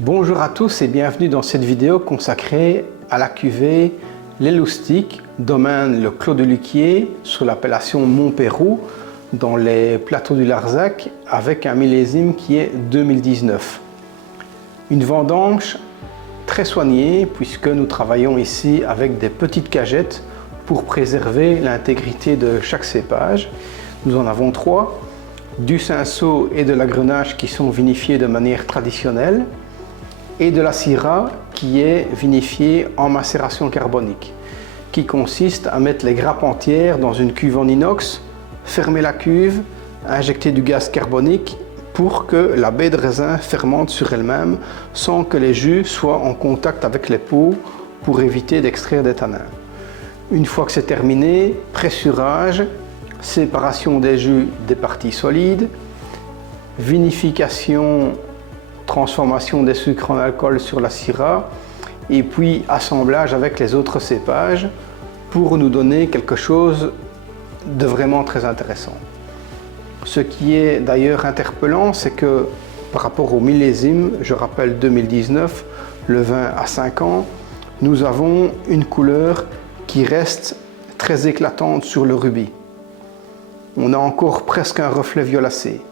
Bonjour à tous et bienvenue dans cette vidéo consacrée à la cuvée l'Éloustique, domaine le Clos de Luquier, sur l'appellation Montpérou, dans les plateaux du Larzac, avec un millésime qui est 2019. Une vendange très soignée puisque nous travaillons ici avec des petites cagettes pour préserver l'intégrité de chaque cépage. Nous en avons 3, du cinsault et de la grenache qui sont vinifiés de manière traditionnelle, et de la syrah qui est vinifiée en macération carbonique, qui consiste à mettre les grappes entières dans une cuve en inox, fermer la cuve, injecter du gaz carbonique pour que la baie de raisin fermente sur elle-même sans que les jus soient en contact avec les peaux pour éviter d'extraire des tanins. Une fois que c'est terminé, pressurage, séparation des jus des parties solides, vinification, transformation des sucres en alcool sur la syrah et puis assemblage avec les autres cépages pour nous donner quelque chose de vraiment très intéressant. Ce qui est d'ailleurs interpellant, c'est que par rapport au millésime, je rappelle 2019, le vin a 5 ans, nous avons une couleur qui reste très éclatante sur le rubis. On a encore presque un reflet violacé.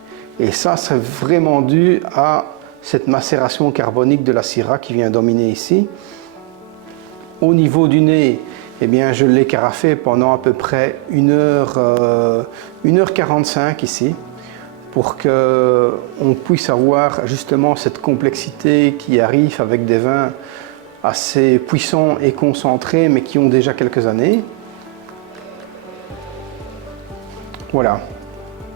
Et ça, c'est vraiment dû à cette macération carbonique de la syrah qui vient dominer ici. Au niveau du nez, eh bien, je l'ai carafé pendant à peu près 1h45 ici, pour qu'on puisse avoir justement cette complexité qui arrive avec des vins assez puissants et concentrés, mais qui ont déjà quelques années. Voilà,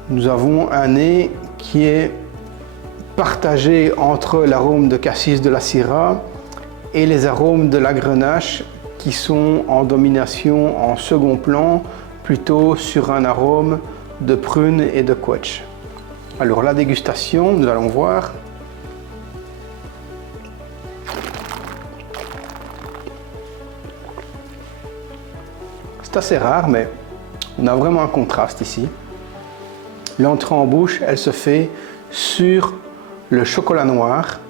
nous avons un nez qui est partagé entre l'arôme de cassis de la syrah et les arômes de la grenache qui sont en domination en second plan, plutôt sur un arôme de prune et de quetch. Alors la dégustation, nous allons voir. C'est assez rare, mais on a vraiment un contraste ici. L'entrée en bouche, elle se fait sur le chocolat noir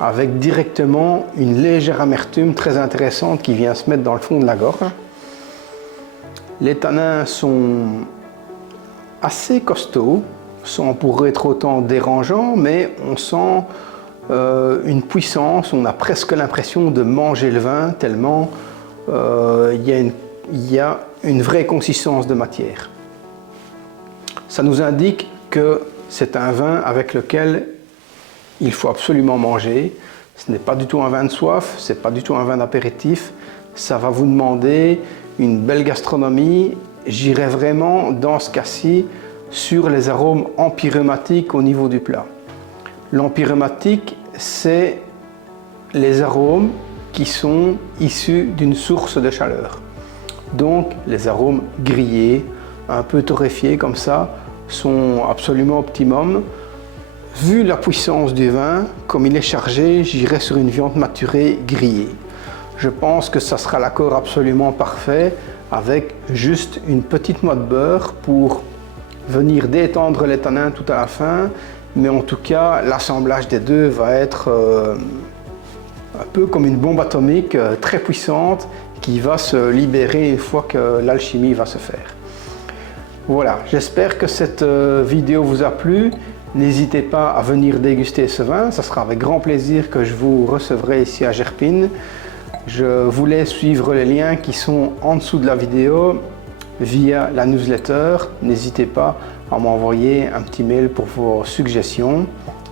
avec directement une légère amertume très intéressante qui vient se mettre dans le fond de la gorge. Les tanins sont assez costauds, sans pour être autant dérangeants, mais on sent une puissance, on a presque l'impression de manger le vin tellement il y a une vraie consistance de matière. Ça nous indique que c'est un vin avec lequel il faut absolument manger. Ce n'est pas du tout un vin de soif, ce n'est pas du tout un vin d'apéritif. Ça va vous demander une belle gastronomie. J'irai vraiment dans ce cas-ci sur les arômes empyreumatique au niveau du plat. L'empyreumatique, c'est les arômes qui sont issus d'une source de chaleur. Donc les arômes grillés, un peu torréfiés comme ça, sont absolument optimum. Vu la puissance du vin, comme il est chargé, j'irai sur une viande maturée grillée. Je pense que ça sera l'accord absolument parfait avec juste une petite noix de beurre pour venir détendre les tanins tout à la fin. Mais en tout cas, l'assemblage des deux va être un peu comme une bombe atomique très puissante qui va se libérer une fois que l'alchimie va se faire. Voilà, j'espère que cette vidéo vous a plu. N'hésitez pas à venir déguster ce vin, ça sera avec grand plaisir que je vous recevrai ici à Gerpine. Je vous laisse suivre les liens qui sont en dessous de la vidéo via la newsletter. N'hésitez pas à m'envoyer un petit mail pour vos suggestions.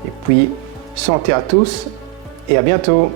Et puis, santé à tous et à bientôt!